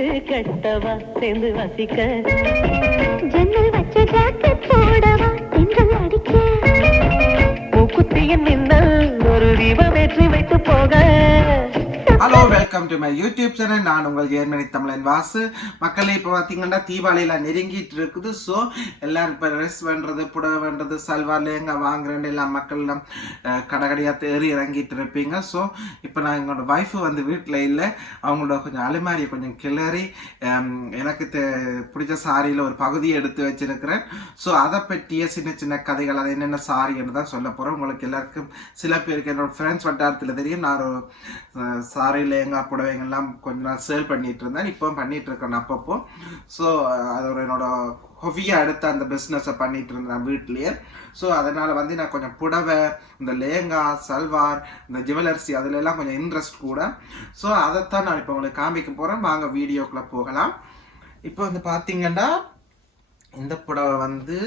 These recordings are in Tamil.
வீடு கட்டவா சேர்ந்து வசிக்க. ஜன்னல் வச்ச ஜாக்கெட் போடவா தென்றல் அடிக்க. மூக்குத்தியின் மின்னல் ஒரு தீபம் ஏற்றி வைத்து போக. Hello welcome to my YouTube channel நான் உங்கள் ஜேர்மனி தமிழன் வாசு. மக்களே இப்போ பார்த்தீங்கன்னா தீபாவளியில் நெருங்கிட்டு இருக்குது. ஸோ எல்லாரும் இப்போ ட்ரெஸ் பண்ணுறது புடவை பண்ணுறது சல்வார் லேங்க வாங்குறேன்னு எல்லா மக்கள் எல்லாம் தேறி இறங்கிட்டு இருப்பீங்க. ஸோ இப்போ நான் எங்களோட ஒய்ஃபு வந்து வீட்டில் இல்லை. அவங்களோட கொஞ்சம் அலுமாரியை கொஞ்சம் கிளறி எனக்கு தெ- பிடிச்ச சாரியில் ஒரு பகுதியை எடுத்து வச்சிருக்கிறேன். ஸோ அதை பற்றிய சின்ன சின்ன கதைகள் அது என்னென்ன சாரின்னு தான் சொல்ல போகிறேன் உங்களுக்கு எல்லாருக்கும் சில பேருக்கு என்னோடய ஃப்ரெண்ட்ஸ் வட்டாரத்தில் தெரியும். நான் ஒரு அஹ், புடவைங்கள்லாம் கொஞ்ச நாள் சேல் பண்ணிட்டு இருந்தேன் இப்போ பண்ணிட்டு இருக்கேன் அப்பப்போ. ஸோ அது ஒரு என்னோட ஹொஃபியாக எடுத்து அந்த பிஸ்னஸை பண்ணிட்டு இருந்தேன் வீட்லேயே. ஸோ அதனால் வந்து நான் கொஞ்சம் புடவை இந்த லேங்கா சல்வார் இந்த ஜுவல்லர்ஸி அதுல எல்லாம் கொஞ்சம் இன்ட்ரெஸ்ட் கூட. ஸோ அதைத்தான் நான் இப்போ உங்களுக்கு காமிக்க போகிறேன் வாங்க வீடியோக்குள்ளே போகலாம். இப்போ வந்து பார்த்தீங்கன்னா இந்த புடவை வந்து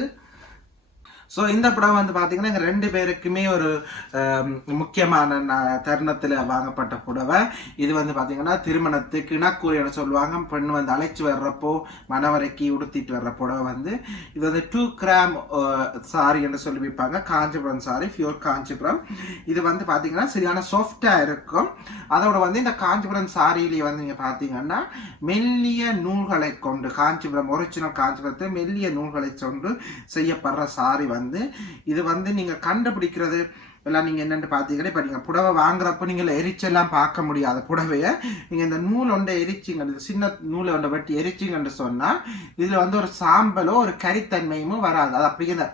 ஸோ இந்த படம் வந்து பார்த்தீங்கன்னா எங்கள் ரெண்டு பேருக்குமே ஒரு முக்கியமான தருணத்தில் வாங்கப்பட்ட புடவை. இது வந்து பார்த்தீங்கன்னா திருமணத்துக்கு இனக்கூறின்னு சொல்லுவாங்க. பெண் வந்து அழைச்சி வர்றப்போ மணவரைக்கு உடுத்திட்டு வர்ற புடவை வந்து. இது வந்து டூ கிராம் சாரி என்று சொல்லி வைப்பாங்க காஞ்சிபுரம் சாரி ஃபியூர் காஞ்சிபுரம். இது வந்து பார்த்தீங்கன்னா சரியான சாஃப்டாக இருக்கும். அதோட வந்து இந்த காஞ்சிபுரம் சாரியிலேயே வந்து நீங்கள் பார்த்தீங்கன்னா மெல்லிய நூல்களை கொண்டு காஞ்சிபுரம் ஒரிஜினல் காஞ்சிபுரத்தில் மெல்லிய நூல்களை கொண்டு செய்யப்படுற சாரி வந்து வந்து இது வந்து நீங்கள் கண்டுபிடிக்கிறது எல்லாம் நீங்கள் என்னென்னு பார்த்தீங்கன்னா இப்போ நீங்கள் புடவை வாங்குறப்போ நீங்கள் எரிச்செல்லாம் பார்க்க முடியாது புடவையை நீங்கள் இந்த நூல் ஒன்றை எரிச்சிங்க சின்ன நூலை ஒன்றை வெட்டி எரிச்சிங்கன்னு சொன்னால் இதில் வந்து ஒரு சாம்பலோ ஒரு கரித்தன்மையும் வராது. அது அப்படியே இந்த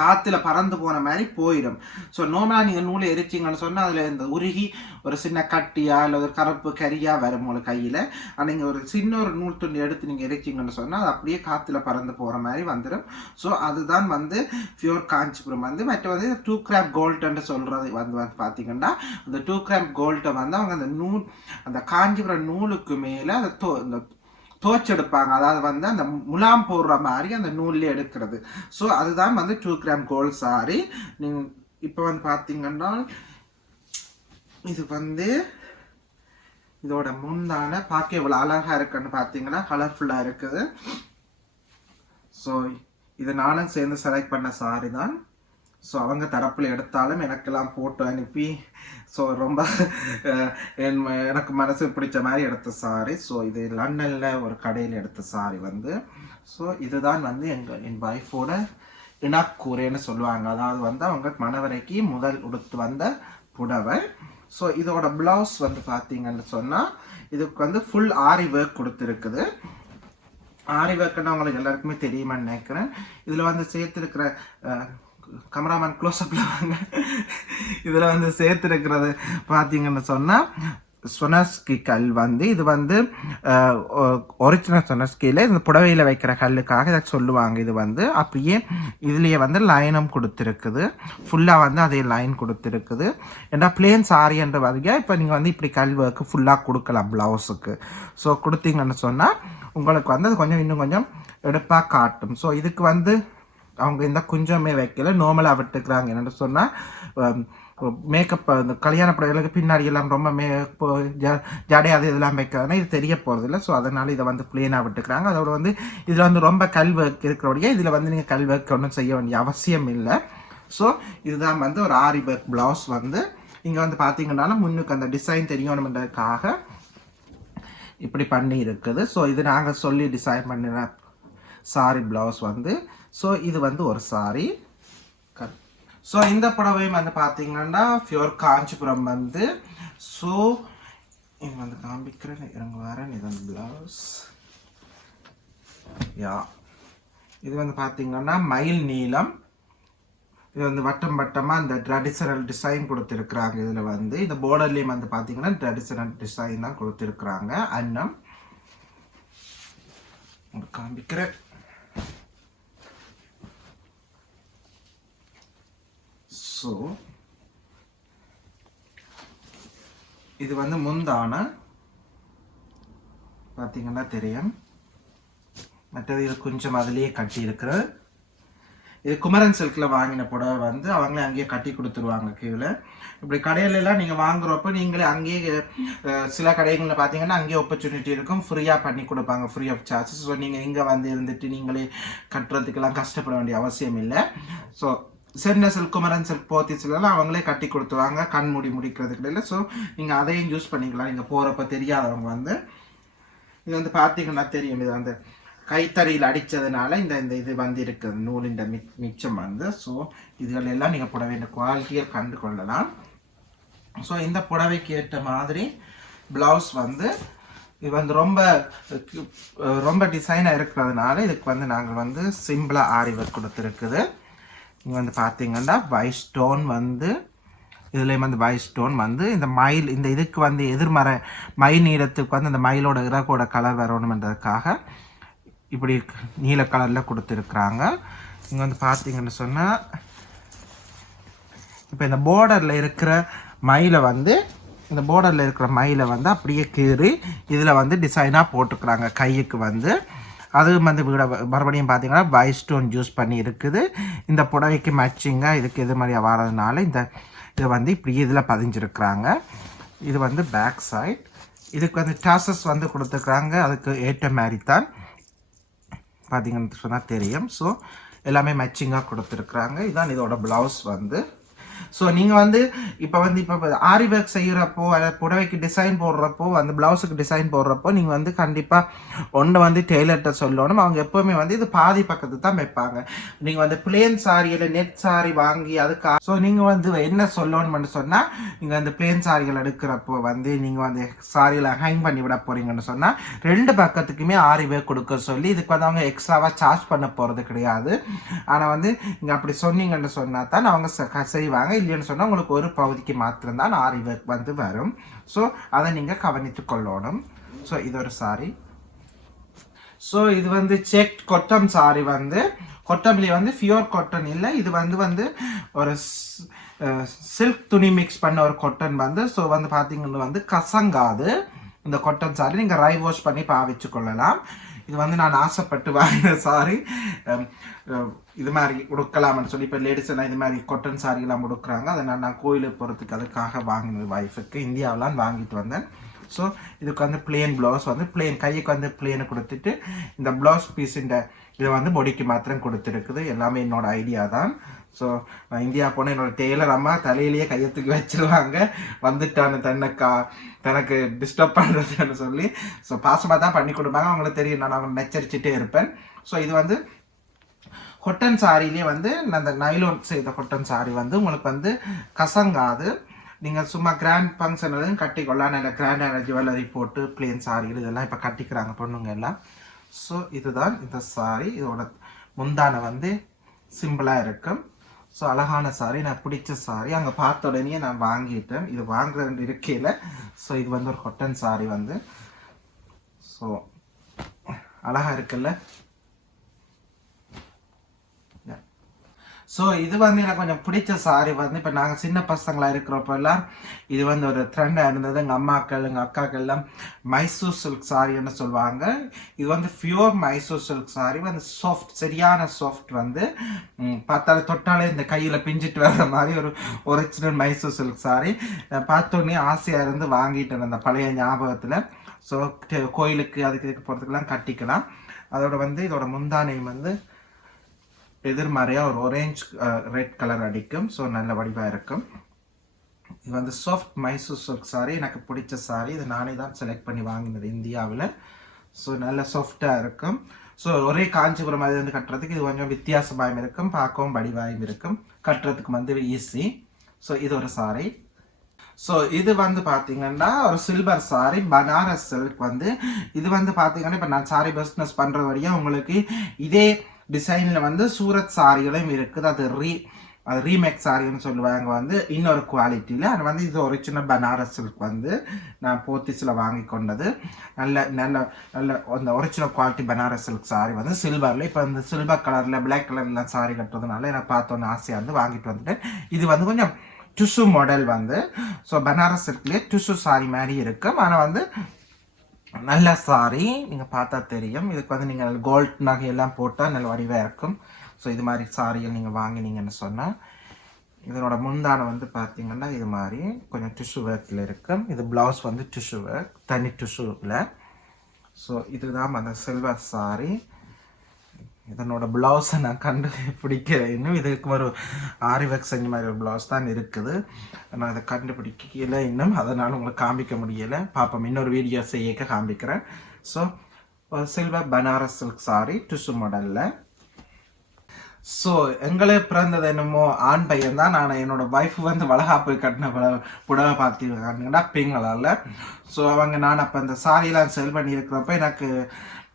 காத்துல பறந்து போன மாதிரி போயிடும். ஸோ நார்மலாக நீங்கள் நூலை எரிச்சிங்கன்னு சொன்னால் அதில் இந்த உருகி ஒரு சின்ன கட்டியா இல்லை ஒரு கருப்பு கரியா வரும் உங்களுக்கு கையில். ஆனால் நீங்கள் ஒரு சின்ன ஒரு நூல் துண்டு எடுத்து நீங்கள் எரிச்சிங்கன்னு சொன்னால் அது அப்படியே காத்துல பறந்து போகிற மாதிரி வந்துடும். ஸோ அதுதான் வந்து பியூர் காஞ்சிபுரம் வந்து மற்ற வந்து டூ கிராம் கோல்டுன்னு சொல்கிறது வந்து வந்து பார்த்தீங்கன்னா அந்த டூ கிராம் கோல்ட்டை வந்து அவங்க அந்த நூல் அந்த காஞ்சிபுரம் நூலுக்கு மேலே அந்த தோ இந்த துவச்செடுப்பாங்க அதாவது வந்து அந்த முலாம் போடுற மாதிரி அந்த நூல்ல எடுக்கிறது. ஸோ அதுதான் வந்து டூ கிராம் கோல்ட் சாரி நீங்கள் இப்போ வந்து பார்த்தீங்கன்னா இது வந்து இதோட முந்தான பார்க்க எவ்வளோ அழகாக இருக்குன்னு பார்த்தீங்கன்னா கலர்ஃபுல்லாக இருக்குது. ஸோ இது நானும் சேர்ந்து செலக்ட் பண்ண சாரி தான். ஸோ அவங்க தரப்பில் எடுத்தாலும் எனக்கெல்லாம் போட்டு அனுப்பி ஸோ ரொம்ப என் எனக்கு மனசு பிடிச்ச மாதிரி எடுத்த சாரி ஸோ இது லண்டனில் ஒரு கடையில் எடுத்த சாரி வந்து. ஸோ இதுதான் வந்து எங்கள் என் ஒய்ஃபோட இனக்கூரைன்னு சொல்லுவாங்க. அதாவது வந்து அவங்க மணவரைக்கு முதல் உடுத்து வந்த புடவை. ஸோ இதோட ப்ளவுஸ் வந்து பார்த்தீங்கன்னு சொன்னால் இதுக்கு வந்து ஃபுல் ஆரி ஒர்க் கொடுத்துருக்குது. ஆரி ஒர்க்குன்னு உங்களுக்கு எல்லாருக்குமே தெரியுமான்னு நினைக்கிறேன். இதில் வந்து சேர்த்துருக்கிற கமராமேன் க்ளோஸ்அப்பில் வாங்க. இதில் வந்து சேர்த்துருக்கிறது பார்த்தீங்கன்னு சொன்னால் சொனஸ்கி கல் வந்து இது வந்து ஒரிஜினல் சொனஸ்கியில் இந்த புடவையில் வைக்கிற கல்லுக்காக இதை சொல்லுவாங்க. இது வந்து அப்படியே இதுலேயே வந்து லைனும் கொடுத்துருக்குது. ஃபுல்லாக வந்து அதே லைன் கொடுத்துருக்குது. ஏன்னா பிளேன் சாரின்ற வரையா இப்போ நீங்கள் வந்து இப்படி கல் ஒர்க்கு ஃபுல்லாக கொடுக்கலாம் ப்ளவுஸுக்கு ஸோ கொடுத்தீங்கன்னு சொன்னால் உங்களுக்கு வந்து அது கொஞ்சம் இன்னும் கொஞ்சம் எடுப்பாக காட்டும். ஸோ இதுக்கு வந்து அவங்க இந்த குஞ்சமே வைக்கல நார்மலாக விட்டுக்கிறாங்க. என்னென்னு சொன்னால் மேக்கப் இந்த கல்யாண படங்களுக்கு பின்னாடி எல்லாம் ரொம்ப மே இப்போ ஜடை அது இதெல்லாம் வைக்கிறதுனா இது தெரிய போகிறதில்ல ஸோ அதனால் இதை வந்து பிளேனாக விட்டுக்கிறாங்க. அதோட வந்து இதில் வந்து ரொம்ப கல் ஒர்க் இதில் வந்து நீங்கள் கல் ஒன்றும் செய்ய வேண்டிய அவசியம் இல்லை. ஸோ இதுதான் வந்து ஒரு ஆரி ஒர்க் ப்ளவுஸ் வந்து இங்கே வந்து பார்த்தீங்கன்னாலும் முன்னுக்கு அந்த டிசைன் தெரியணுன்றதுக்காக இப்படி பண்ணி இருக்குது ஸோ இது நாங்கள் சொல்லி டிசைன் பண்ணின சாரி ப்ளவுஸ் வந்து ஸோ இது வந்து ஒரு சாரி ஸோ இந்த புடவையும் வந்து பார்த்தீங்கன்னா பியூர் காஞ்சிபுரம் வந்து. ஸோ இது வந்து காமிக்கிறேன். இறங்க வரேன். இது வந்து பிளவுஸ் யா இது வந்து பார்த்தீங்கன்னா மயில் நீளம். இது வந்து வட்டம் வட்டமாக இந்த ட்ரெடிஷனல் டிசைன் கொடுத்துருக்குறாங்க இதில் வந்து. இந்த பார்டர்லேயும் வந்து பார்த்தீங்கன்னா ட்ரெடிஷனல் டிசைன் தான் கொடுத்துருக்குறாங்க. அன்னம். காமிக்கிறேன். ஸோ இது வந்து முந்தான. பார்த்தீங்கன்னா தெரியும். மற்றது இது கொஞ்சம் அதிலேயே கட்டி இருக்கிறது இது குமரன் சில்கில் வாங்கின புடவை வந்து அவங்களே அங்கேயே கட்டி கொடுத்துருவாங்க கீழே. இப்படி கடையிலலாம் நீங்கள் வாங்குறப்ப நீங்களே அங்கேயே சில கடைகளில் பார்த்தீங்கன்னா அங்கேயே ஆப்பர்ச்சுனிட்டி இருக்கும். ஃப்ரீயாக பண்ணி கொடுப்பாங்க ஃப்ரீ ஆஃப் சார்ஜஸ் ஸோ நீங்கள் இங்கே வந்து இருந்துட்டு நீங்களே கட்டுறதுக்கெல்லாம் கஷ்டப்பட வேண்டிய அவசியம் இல்லை. So Chennai silk Kumaran silk போத்திஸ்லாம் அவங்களே கட்டி கொடுத்துருவாங்க. கண் மூடி முடிக்கிறதுக்கு இல்லை ஸோ நீங்கள் அதையும் யூஸ் பண்ணிக்கலாம். நீங்கள் போகிறப்ப தெரியாதவங்க வந்து. இது வந்து பார்த்தீங்கன்னா தெரியும். இது வந்து கைத்தறியில் அடித்ததுனால இந்த இந்த இது வந்து இருக்குது நூலின் மி மிச்சம் வந்து. ஸோ இதுகள் எல்லாம் நீங்கள் புடவையின் குவாலிட்டியை கண்டு கொள்ளலாம். ஸோ இந்த புடவைக்கு ஏற்ற மாதிரி ப்ளவுஸ் வந்து இது வந்து ரொம்ப ரொம்ப டிசைனாக இருக்கிறதுனால இதுக்கு வந்து நாங்கள் வந்து சிம்பிளாக ஆரி ஒர்க் கொடுத்துருக்குது. இங்கே வந்து பார்த்தீங்கன்னா வைஸ்டோன் வந்து இதுலேயும் வந்து வைஸ்டோன் வந்து இந்த மயில் இந்த இதுக்கு வந்து எதிர்மறை மை நீளத்துக்கு வந்து அந்த மயிலோட இறகோட கலர் வரணுன்றதுக்காக இப்படி நீல கலரில் கொடுத்துருக்குறாங்க. இங்கே வந்து பார்த்தீங்கன்னு சொன்னால் இப்போ இந்த போர்டரில் இருக்கிற மயிலை வந்து இந்த போர்டரில் இருக்கிற மயிலை வந்து அப்படியே கீறி இதில் வந்து டிசைனாக போட்டுக்கிறாங்க கையுக்கு வந்து. அதுவும் வந்து வீட மறுபடியும் பார்த்தீங்கன்னா வை ஸ்டோன் யூஸ் பண்ணி இருக்குது. இந்த புடவைக்கு மேட்சிங்காக இதுக்கு இது மாதிரி வரதுனால இந்த இது வந்து இப்படி இதில் பதிஞ்சிருக்கிறாங்க. இது வந்து பேக் சைட் இதுக்கு வந்து டாசஸ் வந்து கொடுத்துருக்குறாங்க அதுக்கு ஏற்ற மாதிரி தான் பார்த்தீங்கன்னு சொன்னால் தெரியும். ஸோ எல்லாமே மேட்சிங்காக கொடுத்துருக்குறாங்க. இதான் இதோட ப்ளவுஸ் வந்து. ஸோ நீங்கள் வந்து இப்போ வந்து இப்போ ஆரி ஒர்க் செய்கிறப்போ அதை புடவைக்கு டிசைன் போடுறப்போ அந்த ப்ளவுஸுக்கு டிசைன் போடுறப்போ நீங்கள் வந்து கண்டிப்பாக ஒன்று வந்து டெய்லர்கிட்ட சொல்லணும். அவங்க எப்போவுமே வந்து இது பாதி பக்கத்து தான் வைப்பாங்க. நீங்கள் வந்து பிளேன் சாரி இல்லை நெட் சாரி வாங்கி அதுக்கு ஸோ நீங்கள் வந்து என்ன சொல்லணும்னு சொன்னால் நீங்கள் அந்த பிளேன் சாரிகள் எடுக்கிறப்போ வந்து நீங்கள் வந்து சாரியில் ஹேங் பண்ணி விட போகிறீங்கன்னு சொன்னால் ரெண்டு பக்கத்துக்குமே ஆரி ஒர்க் கொடுக்க சொல்லி இதுக்கு வந்து அவங்க எக்ஸ்ட்ராவாக சார்ஜ் பண்ண போகிறது கிடையாது. ஆனால் வந்து நீங்கள் அப்படி சொன்னீங்கன்னு சொன்னால் தான் அவங்க செய்வாங்க. க- இல்லைன்னு சொன்னால் உங்களுக்கு ஒரு பகுதிக்கு மாத்திரம்தான் ஆரி ஒர்க் வந்து வரும். ஸோ அதை நீங்கள் கவனித்து கொள்ளணும். ஸோ இது ஒரு சாரி. ஸோ இது வந்து செக் கொட்டம் சாரி வந்து. கொட்டம்லேயே வந்து ஃபியூர் கொட்டன் இல்லை. இது வந்து வந்து ஒரு சில்க் துணி மிக்ஸ் பண்ண ஒரு கொட்டன் வந்து. ஸோ வந்து பார்த்தீங்கன்னா வந்து கசங்காது. இந்த கொட்டன் சாரி நீங்கள் ரை வாஷ் பண்ணி பாவிச்சு கொள்ளலாம். இது வந்து நான் ஆசைப்பட்டு வாங்கின சாரி. இது மாதிரி உடுக்கலாம்னு சொல்லி இப்போ லேடிஸ் எல்லாம் இது மாதிரி கொட்டன் சாரிலாம் உடுக்குறாங்க. அதை நான் நான் கோயிலுக்கு போகிறதுக்கு அதுக்காக வாங்கினது ஒய்ஃபுக்கு இந்தியாவெலாம் வாங்கிட்டு வந்தேன். ஸோ இதுக்கு வந்து பிளேன் ப்ளவுஸ் வந்து பிளேன் கைக்கு வந்து பிளேனை கொடுத்துட்டு இந்த ப்ளவுஸ் பீஸ் இந்த இதை வந்து பொடிக்கு மாத்திரம் கொடுத்துருக்குது. எல்லாமே என்னோட ஐடியா தான். ஸோ நான் இந்தியா போனால் என்னோட டெய்லர் அம்மா தலையிலேயே கையத்துக்கு வச்சிருவாங்க. வந்துட்டான்னு தன்னை தனக்கு டிஸ்டர்ப் பண்ணுறதுன்னு சொல்லி. ஸோ பாசமாக தான் பண்ணி கொடுப்பாங்க. அவங்களுக்கு தெரியும் நான் அவங்க நச்சரிச்சுட்டே இருப்பேன். ஸோ இது வந்து கொட்டன் சாரிலே வந்து அந்த நைலோன் செய்த கொட்டன் சாரி வந்து உங்களுக்கு வந்து கசங்காது. நீங்கள் சும்மா கிராண்ட் ஃபங்க்ஷன் கட்டிக்கொள்ளலாம் நல்ல கிராண்டான ஜுவல்லரி போட்டு பிளேன் சாரிகள் இதெல்லாம் இப்போ கட்டிக்கிறாங்க பொண்ணுங்க எல்லாம். ஸோ இதுதான் இந்த சாரி. இதோட முந்தானை வந்து சிம்பிளாக இருக்கும். ஸோ அழகான சாரி. நான் பிடிச்ச சாரி. அங்கே பார்த்த உடனே நான் வாங்கிட்டேன். இது வாங்குறது இருக்கையில் ஸோ இது வந்து ஒரு கொட்டன் சாரி வந்து. ஸோ அழகாக இருக்குல்ல? ஸோ இது வந்து எனக்கு கொஞ்சம் பிடிச்ச சாரி வந்து இப்போ நாங்கள் சின்ன பசங்களாக இருக்கிறப்பெல்லாம் இது வந்து ஒரு ட்ரெண்டாக இருந்தது. எங்கள் அம்மாக்கள் எங்கள் அக்காக்கள் எல்லாம் மைசூர் சில்க் சாரின்னு சொல்லுவாங்க. இது வந்து பியூர் மைசூர் சில்க் சாரி வந்து சாஃப்ட் சரியான சாஃப்ட் வந்து பார்த்தாலே தொட்டாலே இந்த கையில் பிஞ்சிட்டு வர்ற மாதிரி ஒரு ஒரிஜினல் மைசூர் சில்க் சாரி பார்த்தோன்னே ஆசையாக இருந்து வாங்கிட்டேன் அந்த பழைய ஞாபகத்தில். ஸோ கோயிலுக்கு அதுக்கு இதுக்கு போகிறதுக்கெல்லாம் கட்டிக்கலாம். அதோட வந்து இதோட முந்தானை வந்து எதிர்மறையாக ஒரு ஒரேஞ்ச் ரெட் கலர் அடிக்கும். ஸோ நல்ல வடிவாக இருக்கும். இது வந்து சாஃப்ட் மைசூர் சில்க் சாரி எனக்கு பிடிச்ச சாரி இது நானே தான் செலக்ட் பண்ணி வாங்கினது இந்தியாவில். ஸோ நல்ல சாஃப்டாக இருக்கும். ஸோ ஒரே காஞ்சிபுரம் மாதிரி வந்து கட்டுறதுக்கு இது கொஞ்சம் வித்தியாசமாயும் இருக்கும். பார்க்கவும் வடிவாயும் இருக்கும். கட்டுறதுக்கு வந்து ஈஸி ஸோ இது ஒரு சாரி ஸோ இது வந்து பார்த்தீங்கன்னா ஒரு சில்வர் சாரி பனாரஸ் சில்க் வந்து இது வந்து பார்த்தீங்கன்னா இப்போ நான் சாரி பிஸ்னஸ் பண்ணுற வரையும் உங்களுக்கு இதே டிசைனில் வந்து சூரத் சாரிகளும் இருக்குது. அது ரீ அது ரீமேக் சாரின்னு சொல்லுவாங்க. வந்து இன்னொரு குவாலிட்டியில் அது வந்து இது ஒரிஜினல் பனாரஸ் சில்க் வந்து நான் போத்திஸில் வாங்கி கொண்டது. நல்ல நல்ல நல்ல அந்த original quality Banaras silk sari வந்து சில்வரில் இப்போ இந்த சில்வர் கலரில் பிளாக் கலரில் சாரி கட்டுறதுனால எனக்கு பார்த்தோன்னு ஆசையாக வந்து வாங்கிட்டு வந்துட்டேன். இது வந்து கொஞ்சம் டுஷு மாடல் வந்து. ஸோ பனாரஸ் சில்க்லேயே டுசு சாரி மாதிரி இருக்கும் ஆனால் வந்து நல்ல சாரி நீங்கள் பார்த்தா தெரியும். இதுக்கு வந்து நீங்கள் கோல்ட் நகையெல்லாம் போட்டால் நல்ல வடிவாக இருக்கும். ஸோ இது மாதிரி சாரியை நீங்கள் வாங்கினீங்கன்னு சொன்னால் இதனோட முந்தானை வந்து பார்த்தீங்கன்னா இது மாதிரி கொஞ்சம் டிஷ்யூ ஒர்க்கில் இருக்கும். இது ப்ளவுஸ் வந்து டிஷ்யூ ஒர்க் தனி டிஷ்யூவில் ஸோ இதுதான் அந்த சில்வர் சாரி இதனோட ப்ளவுஸை நான் கண்டு பிடிக்கல இன்னும் இதுக்கு ஒரு ஆரி ஒர்க் செஞ்ச மாதிரி ஒரு ப்ளவுஸ் தான் இருக்குது. நான் அதை கண்டுபிடிக்கல இன்னும். அதை நான் உங்களுக்கு காமிக்க முடியலை. பார்ப்போம் இன்னொரு வீடியோ செய்யக்க காமிக்கிறேன். So silver Banaras silk sari tissue மாடலில் ஸோ எங்களே பிறந்தது என்னமோ ஆண் பையன் தான். நான் என்னோட ஒய்ஃப் வந்து வளகாப்பு கட்டின புடவை புடவை பார்த்தீங்கன்னா பிங்க் ஸோ அவங்க நான் அப்போ அந்த சாரியெலாம் செல் பண்ணியிருக்கிறப்ப எனக்கு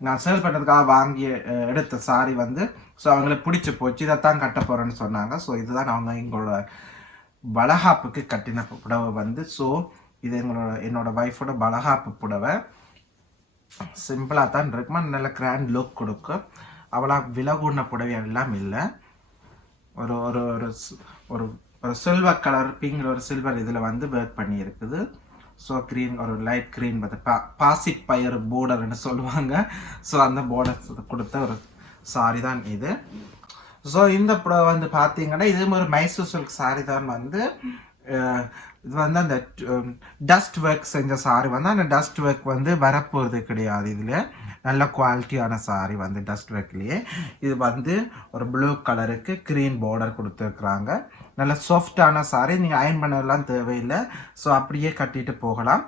நான் சேல் பண்ணுறதுக்காக வாங்கி எடுத்த சாரி வந்து ஸோ அவங்களுக்கு பிடிச்சி போச்சு. இதைத்தான் கட்ட போகிறேன்னு சொன்னாங்க. ஸோ இதுதான் அவங்க எங்களோட வளகாப்புக்கு கட்டின புடவை வந்து. ஸோ இது எங்களோட என்னோட ஒய்ஃபோட வளகாப்பு புடவை. சிம்பிளாக தான் இருக்குமா நல்ல கிராண்ட் லுக் கொடுக்கும். அவ்வளோ விலகுன புடவை எல்லாம் இல்லை. ஒரு ஒரு ஒரு ஒரு ஒரு சில்வர் கலர் பிங்க் ஒரு சில்வர் இதில் வந்து ஒர்க் பண்ணியிருக்குது. ஸோ க்ரீன் ஒரு லைட் க்ரீன் பார்த்து பா பாசிட் பயர் போர்டர்னு சொல்லுவாங்க. ஸோ அந்த போர்டர் கொடுத்த ஒரு சாரி தான் இது. ஸோ இந்த புடவை வந்து பார்த்தீங்கன்னா இது ஒரு மைசூர் சில்க் சாரி தான் வந்து இது வந்து அந்த டஸ்ட் ஒர்க் செஞ்ச சாரி வந்து அந்த டஸ்ட் ஒர்க் வந்து வரப்போகிறது கிடையாது இதில். நல்ல குவாலிட்டியான சாரி வந்து டஸ்ட் ஒர்க்லேயே இது வந்து ஒரு ப்ளூ கலருக்கு க்ரீன் பார்டர் கொடுத்துருக்குறாங்க. நல்ல சாஃப்டான சாரி நீங்கள் அயன் பண்ணலாம் தேவையில்லை. ஸோ அப்படியே கட்டிட்டு போகலாம்.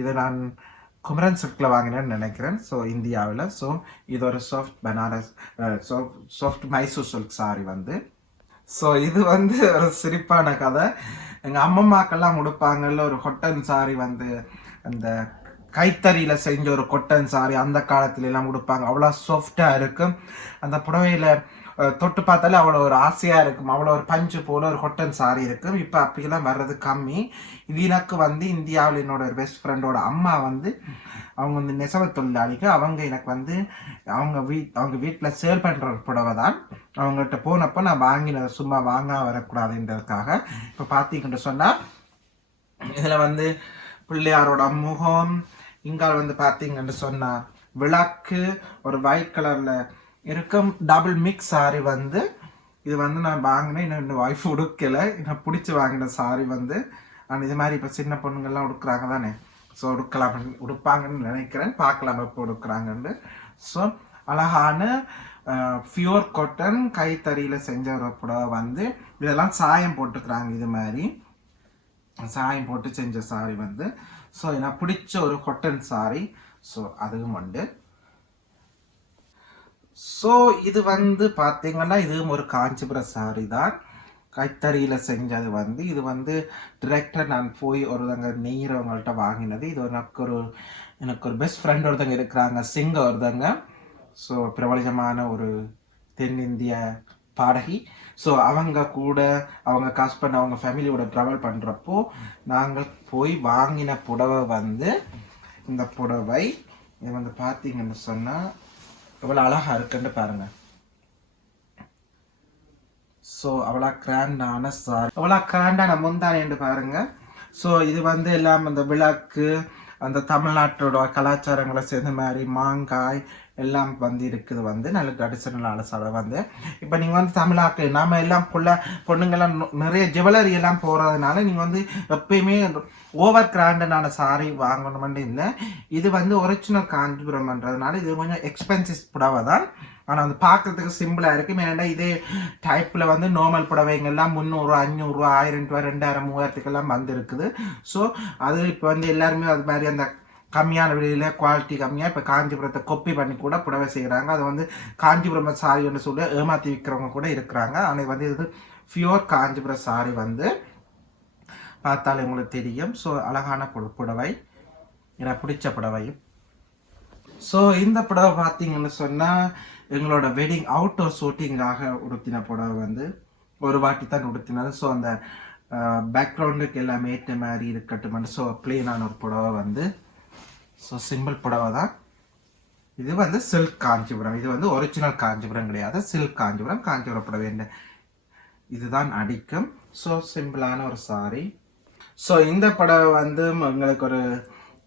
இதை நான் குமரன் சில்கில் வாங்கினேன்னு நினைக்கிறேன். ஸோ இந்தியாவில். ஸோ இது ஒரு soft Banaras soft Mysore silk sari வந்து. ஸோ இது வந்து ஒரு சிரிப்பான கதை. எங்கள் அம்மம்மாக்கெல்லாம் உடுப்பாங்கல்ல ஒரு ஹொட்டன் சாரி வந்து அந்த கைத்தறியில் செஞ்ச ஒரு கொட்டன் சாரி அந்த காலத்துல எல்லாம் அவ்வளோ சாஃப்டாக இருக்கும். அந்த புடவையில் தொட்டு பார்த்தாலே அவ்வளோ ஒரு ஆசையாக இருக்கும். அவ்வளோ ஒரு பஞ்சு போல ஒரு கொட்டன் சாரி இருக்கும். இப்போ அப்படியெல்லாம் வர்றது கம்மி. இது எனக்கு வந்து இந்தியாவில் என்னோட ஒரு பெஸ்ட் ஃப்ரெண்டோட அம்மா வந்து அவங்க வந்து நெசவு தொழிலாளிகள். அவங்க எனக்கு வந்து அவங்க வீட் அவங்க வீட்டில் சேல் பண்ணுற ஒரு புடவை தான். அவங்ககிட்ட போனப்போ நான் வாங்கினதை சும்மா வாங்க வரக்கூடாதுன்றதுக்காக. இப்போ பார்த்தீங்கன்னு சொன்னால் இதில் வந்து பிள்ளையாரோட முகம் இங்கால் வந்து பார்த்தீங்கன்னு சொன்னால் விளக்கு ஒரு ஒயிட் கலரில் இருக்கும். டபுள் மிக்ஸ் சாரி வந்து இது வந்து நான் வாங்கினேன். இன்னும் இன்னும் ஒய்ஃப் உடுக்கலை. நான் பிடிச்சி வாங்கின சாரி வந்து ஆனால் இது மாதிரி இப்போ சின்ன பொண்ணுங்கள்லாம் உடுக்குறாங்க தானே. ஸோ உடுக்கலாம் உடுப்பாங்கன்னு நினைக்கிறேன். பார்க்கலாம் எப்போ உடுக்குறாங்கன்னு. ஸோ அழகான ஃபியூர் காட்டன் கைத்தறியில் செஞ்ச ஒரு புடவை வந்து இதெல்லாம் சாயம் போட்டுக்கிறாங்க இது மாதிரி. சாயம் போட்டு செஞ்ச சாரி வந்து. ஸோ எனக்கு பிடிச்ச ஒரு கொட்டன் சாரி ஸோ அதுவும் உண்டு ஸோ இது வந்து பார்த்தீங்கன்னா இதுவும் ஒரு காஞ்சிபுரம் சாரி தான் கைத்தறியில் செஞ்சது வந்து இது வந்து டிரெக்டாக நான் போய் ஒருத்தங்க நெய்கிறவங்கள்ட்ட வாங்கினது இது எனக்கு ஒரு எனக்கு ஒரு பெஸ்ட் ஃப்ரெண்ட் ஒருத்தங்க இருக்கிறாங்க சிங்க ஒருத்தங்க ஸோ பிரபலமான ஒரு தென்னிந்திய பாடகி ஸோ அவங்க கூட அவங்க ஹஸ்பண்ட் அவங்க ஃபேமிலியோட ட்ராவல் பண்ணுறப்போ நாங்கள் போய் வாங்கின புடவை வந்து இந்த புடவை இது வந்து பார்த்தீங்கன்னு சொன்னால் எவ்வளோ அழகாக இருக்குன்னு பாருங்கள் ஸோ அவ்வளோ கிராண்டான சாரி அவ்வளோ கிராண்டான முந்தானேன்னு பாருங்க. ஸோ இது வந்து எல்லாம் அந்த விளக்கு அந்த தமிழ்நாட்டோட கலாச்சாரங்களை சேர்ந்த மாதிரி மாங்காய் எல்லாம் வந்து இருக்குது வந்து நல்ல ட்ரெடிஷனலான சடை வந்து. இப்போ நீங்கள் வந்து தமிழாக்கு நாம் எல்லாம் புள்ள பொண்ணுங்கெல்லாம் நொ- நிறைய ஜுவல்லரி எல்லாம் போகிறதுனால நீங்கள் வந்து எப்பயுமே ஓவர் கிராண்டனான சாரி வாங்கணுமென்று இல்லை இது வந்து ஒரிஜினல் காஞ்சிபுரம்ன்றதுனால இது கொஞ்சம் எக்ஸ்பென்சிவ் புடவை தான். ஆனால் வந்து பார்க்கறதுக்கு சிம்பிளாக இருக்கும் ஏன்னா இதே டைப்பில் வந்து நார்மல் புடவைங்கெல்லாம் முந்நூறுரூவா அஞ்சூறுரூவா ஆயிரம் ரூபா ரெண்டாயிரம் மூவாயிரத்துக்கெல்லாம் வந்துருக்குது. ஸோ அது இப்போ வந்து எல்லாருமே அது மாதிரி அந்த கம்மியான விலையில் குவாலிட்டி கம்மியாக இப்போ காஞ்சிபுரத்தை கொப்பி பண்ணி கூட புடவை செய்கிறாங்க அது வந்து காஞ்சிபுரம் சாரின்னு சொல்லி ஏமாற்றி விற்கிறவங்க கூட இருக்கிறாங்க. ஆனால் வந்து இது ஃபியூர் காஞ்சிபுரம் சாரி வந்து பார்த்தாலே உங்களுக்கு தெரியும். ஸோ அழகான புட- புடவை. எனக்கு பிடிச்ச புடவையும் ஸோ இந்த புடவை பார்த்தீங்கன்னு சொன்னால் எங்களோட வெட்டிங் அவுட்டோர் ஷூட்டிங்காக உடுத்தின புடவை வந்து ஒரு வாட்டி தான் உடுத்தினது. ஸோ அந்த பேக்ரவுண்டுக்கு எல்லாமே ஏற்ற மாதிரி இருக்கட்டும் ஸோ ப்ளெயினான ஒரு புடவை வந்து ஸோ சிம்பிள் புடவை தான் இது வந்து சில்க் காஞ்சிபுரம் இது வந்து ஒரிஜினல் காஞ்சிபுரம் கிடையாது சில்க் காஞ்சிபுரம் காஞ்சிபுரம் புடவை என்ன இதுதான் அடிக்கும் ஸோ சிம்பிளான ஒரு சாரி ஸோ இந்த புடவை வந்து எங்களுக்கு ஒரு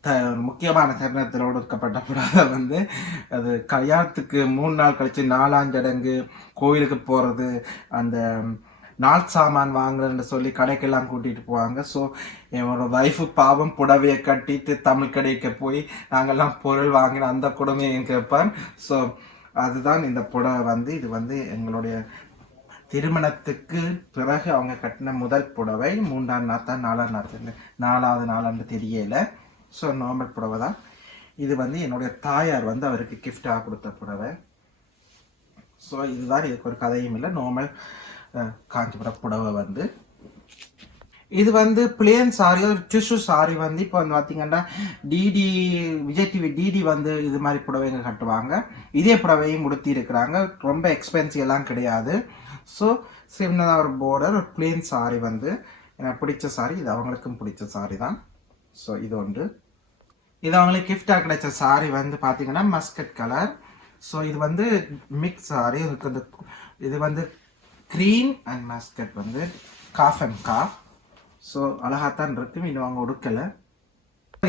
த முக்கியமான தருணத்தில் ஒடுக்கப்பட்ட புடவை வந்து அது கல்யாணத்துக்கு மூணு நாள் கழித்து நாலாஞ்சடங்கு கோயிலுக்கு போகிறது அந்த நாள் சாமான் வாங்குறேன்னு சொல்லி கடைக்கெல்லாம் கூட்டிகிட்டு போவாங்க. ஸோ என்னோட ஒய்ஃபு பாவம் புடவையை கட்டிட்டு தமிழ் கடைக்கு போய் நாங்கள்லாம் பொருள் வாங்கின அந்த கொடுமையை கேட்பேன் ஸோ அதுதான் இந்த புடவை வந்து இது வந்து எங்களுடைய திருமணத்துக்கு பிறகு அவங்க கட்டின முதல் புடவை. மூன்றாம் நாத்தா நாலாம் நாத்து நாலாவது நாளாண்டு தெரியல. ஸோ நார்மல் புடவை தான். இது வந்து என்னுடைய தாயார் வந்து அவருக்கு கிஃப்டாக கொடுத்த புடவை. ஸோ இதுதான் இதுக்கு ஒரு கதையும் இல்லை. நார்மல் காஞ்சிபுரம் புடவை வந்து. இது வந்து பிளேன் சாரி ஒரு டிஷ்யூ சாரி வந்து இப்போ வந்து பார்த்தீங்கன்னா டிடி விஜய் டிவி டிடி வந்து இது மாதிரி புடவைங்க கட்டுவாங்க. இதே புடவையும் உடுத்தி இருக்கிறாங்க ரொம்ப எக்ஸ்பென்சிவ் எல்லாம் கிடையாது. ஸோ சின்னதாக ஒரு போர்டர் ஒரு பிளேன் சாரி வந்து எனக்கு பிடிச்ச சாரி இது அவங்களுக்கும் பிடிச்ச சாரி தான். ஸோ இது ஒன்று. இது அவங்களுக்கு கிஃப்டாக கிடைச்ச சாரி வந்து பார்த்தீங்கன்னா மஸ்கட் கலர் ஸோ இது வந்து மிக்ஸ் சாரி இதுக்கு வந்து இது வந்து க்ரீன் அண்ட் மஸ்கட் வந்து காஃப் அண்ட் காஃப் ஸோ அழகாத்தான் இருக்கும் இன்னும் அவங்க உடுக்கலை.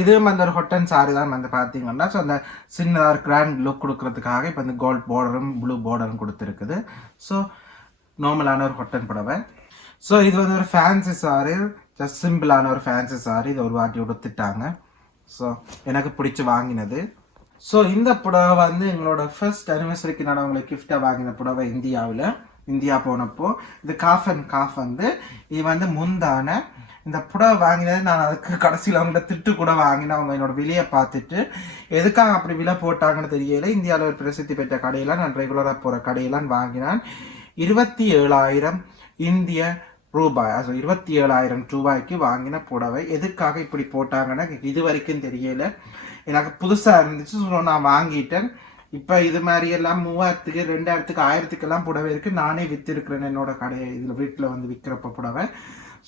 இதுவும் அந்த ஒரு ஹொட்டன் சாரி தான் வந்து பார்த்தீங்கன்னா ஸோ அந்த சின்ன ஒரு கிராண்ட் லுக் கொடுக்கறதுக்காக இப்போ வந்து கோல்ட் பார்டரும் ப்ளூ பார்டரும் கொடுத்துருக்குது. ஸோ நார்மலான ஒரு ஹொட்டன் புடவை. ஸோ இது வந்து ஒரு ஃபேன்சி சாரி ஜஸ்ட் சிம்பிளான ஒரு ஃபேன்சி சாரி இதை ஒரு வாட்டி உடுத்துட்டாங்க. ஸோ எனக்கு பிடிச்சி வாங்கினது. ஸோ இந்த புடவை வந்து எங்களோட ஃபர்ஸ்ட் அனிவர்சரிக்கு நான் உங்களுக்கு கிஃப்டாக வாங்கின புடவை இந்தியாவில். இந்தியா போனப்போ இது காஃப் அண்ட் காஃப் வந்து இது வந்து முந்தான இந்த புடவை வாங்கினது நான் அதுக்கு கடைசியில் அவங்கள்ட்ட திட்டு கூட வாங்கினேன். அவங்க என்னோட விலையை பார்த்துட்டு எதுக்காக அப்படி விலை போட்டாங்கன்னு தெரியல. இந்தியாவில் ஒரு பிரசித்தி பெற்ற கடையெல்லாம் நான் ரெகுலராக போகிற கடையெல்லாம் வாங்கினான். இருபத்தி ஏழாயிரம் இந்திய ரூபாய் அது இருபத்தி ஏழாயிரம் ரூபாய்க்கு வாங்கின புடவை. எதுக்காக இப்படி போட்டாங்கன்னா இது வரைக்கும் தெரியல. எனக்கு புதுசாக இருந்துச்சு. நான் வாங்கிட்டேன். இப்போ இது மாதிரி எல்லாம் மூவாயிரத்துக்கு ரெண்டாயிரத்துக்கு ஆயிரத்துக்கெல்லாம் புடவை இருக்குது நானே விற்றுருக்குறேன் என்னோட கடையை. இதில் வீட்டில் வந்து விற்கிறப்ப புடவை.